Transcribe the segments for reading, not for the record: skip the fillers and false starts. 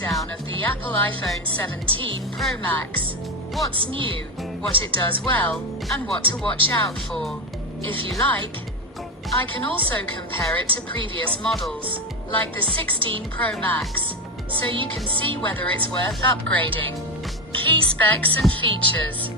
breakdown of the Apple iPhone 17 Pro Max. What's new, what it does well, and what to watch out for. If you like, I can also compare it to previous models, like the 16 Pro Max, so you can see whether it's worth upgrading. Key specs and features.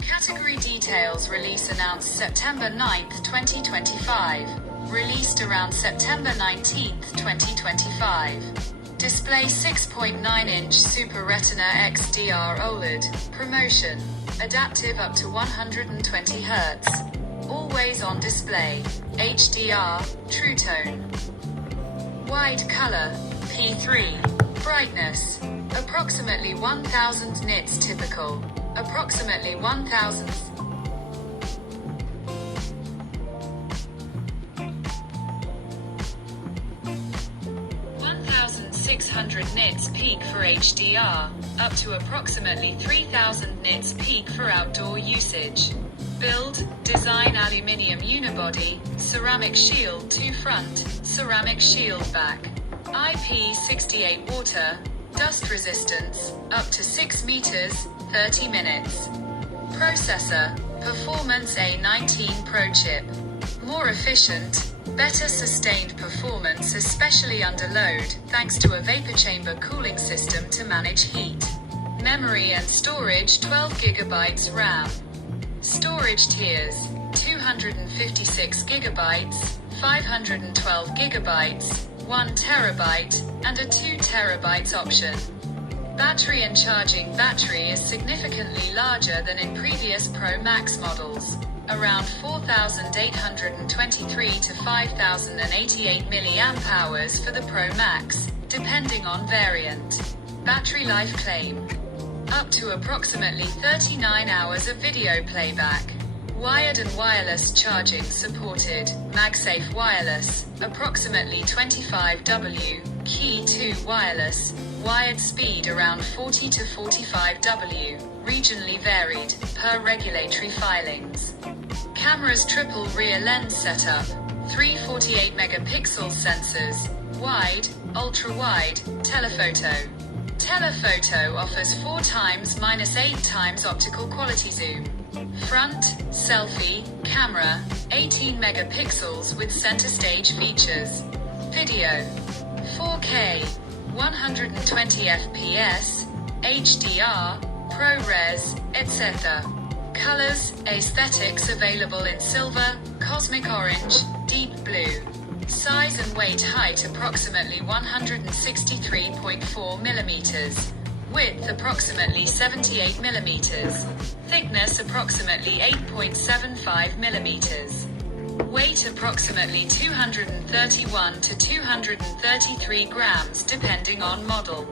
Category details. Release announced September 9th, 2025. Released around September 19th, 2025. Display 6.9-inch Super Retina XDR OLED. Promotion. Adaptive up to 120 Hz. Always on display. HDR, True Tone. Wide color, P3. Brightness, approximately 1000 nits typical. Approximately 1000. 1600 nits peak for HDR, up to approximately 3000 nits peak for outdoor usage. Build, design aluminium unibody, ceramic shield to front, ceramic shield back. IP68 water, dust resistance, up to 6 meters, 30 minutes. Processor, Performance A19 Pro chip. More efficient, better sustained performance especially under load, thanks to a vapor chamber cooling system to manage heat. Memory and storage 12 GB RAM. Storage tiers, 256 GB, 512 GB, 1 TB, and a 2 TB option. Battery and charging. Battery is significantly larger than in previous Pro Max models, around 4,823 to 5,088 mAh for the Pro Max, depending on variant. Battery life claim, up to approximately 39 hours of video playback. Wired and wireless charging supported. MagSafe wireless, approximately 25W. Key 2 wireless, wired speed around 40 to 45W, regionally varied, per regulatory filings. Cameras triple rear lens setup, 3 48 megapixel sensors, wide, ultra-wide, telephoto. Telephoto offers 4 times minus 8 times optical quality zoom. Front, selfie, camera, 18 megapixels with center stage features. Video, 4K, 120 FPS, HDR, ProRes, etc. Colors, aesthetics available in silver, cosmic orange, deep blue. Size and weight. Height approximately 163.4 millimeters. Width approximately 78 millimeters. Thickness approximately 8.75 millimeters. Weight approximately 231 to 233 grams depending on model.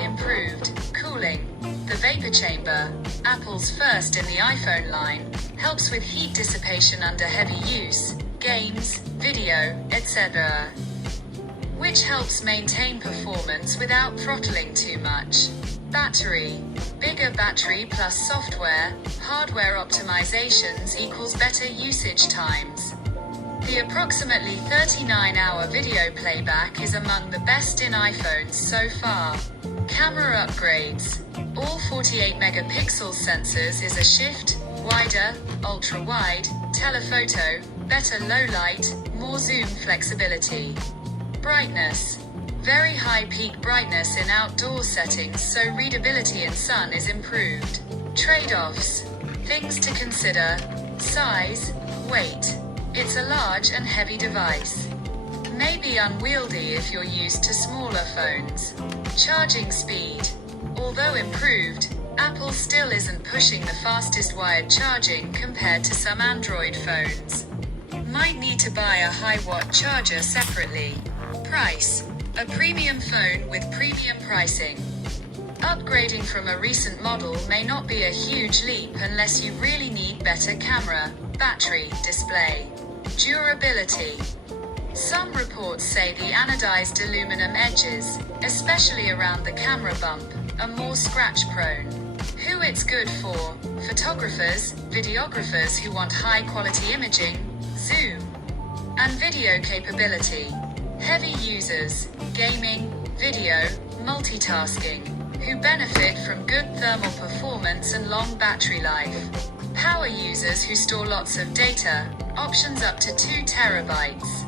Improved cooling. The vapor chamber, Apple's first in the iPhone line, helps with heat dissipation under heavy use, games, video, etc., which helps maintain performance without throttling too much. Battery. Bigger battery plus software, hardware optimizations equals better usage times. The approximately 39-hour video playback is among the best in iPhones so far. Camera upgrades. All 48 megapixel sensors is a shift, wider, ultra-wide, telephoto, better low light, more zoom flexibility. Brightness. Very high peak brightness in outdoor settings so readability in sun is improved. Trade-offs. Things to consider. Size, weight. It's a large and heavy device. May be unwieldy if you're used to smaller phones. Charging speed. Although improved, Apple still isn't pushing the fastest wired charging compared to some Android phones. Might need to buy a high-watt charger separately. Price. A premium phone with premium pricing. Upgrading from a recent model may not be a huge leap unless you really need better camera, battery, display. Durability. Some reports say the anodized aluminum edges, especially around the camera bump, are more scratch-prone. Who it's good for: photographers, videographers who want high-quality imaging, zoom, and video capability. Heavy users, gaming, video, multitasking, who benefit from good thermal performance and long battery life. Power users who store lots of data, options up to 2 terabytes.